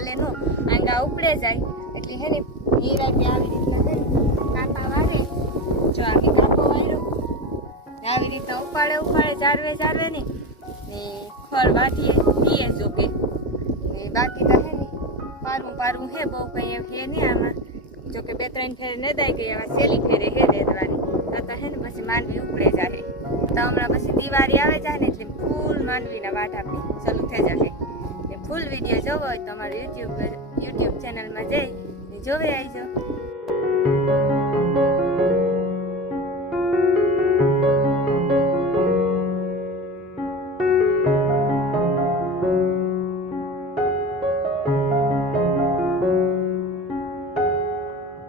હાલે નો આંગા ઉપડે જાય એટલે હે ને એ રાતે આવી રીતના હે ને કાપા વાવી જો આગે કાપો વાળ્યો આવી રીતના ઉપાડે જારવે ને ખડ વાટીએ પીએ જોકે ને બાકી તો હે ને પારું હે બહુ કઈ હે નહીં આમાં જોકે 2-3 ફેર ન દાય ગઈ એવા સેલી ફેરે હે દેવાની તો હે ને પછી માંડવી ઉપડે જાય તો હમણાં પછી દિવાળી આવે જાય ને એટલે ફૂલ માંડવીના વાટ આપણી ચાલુ થઈ જાય ફૂલ વિડીયો જોવો હોય તો અમારું યુટ્યુબ ચેનલમાં જઈ જોવે આવી જાઓ।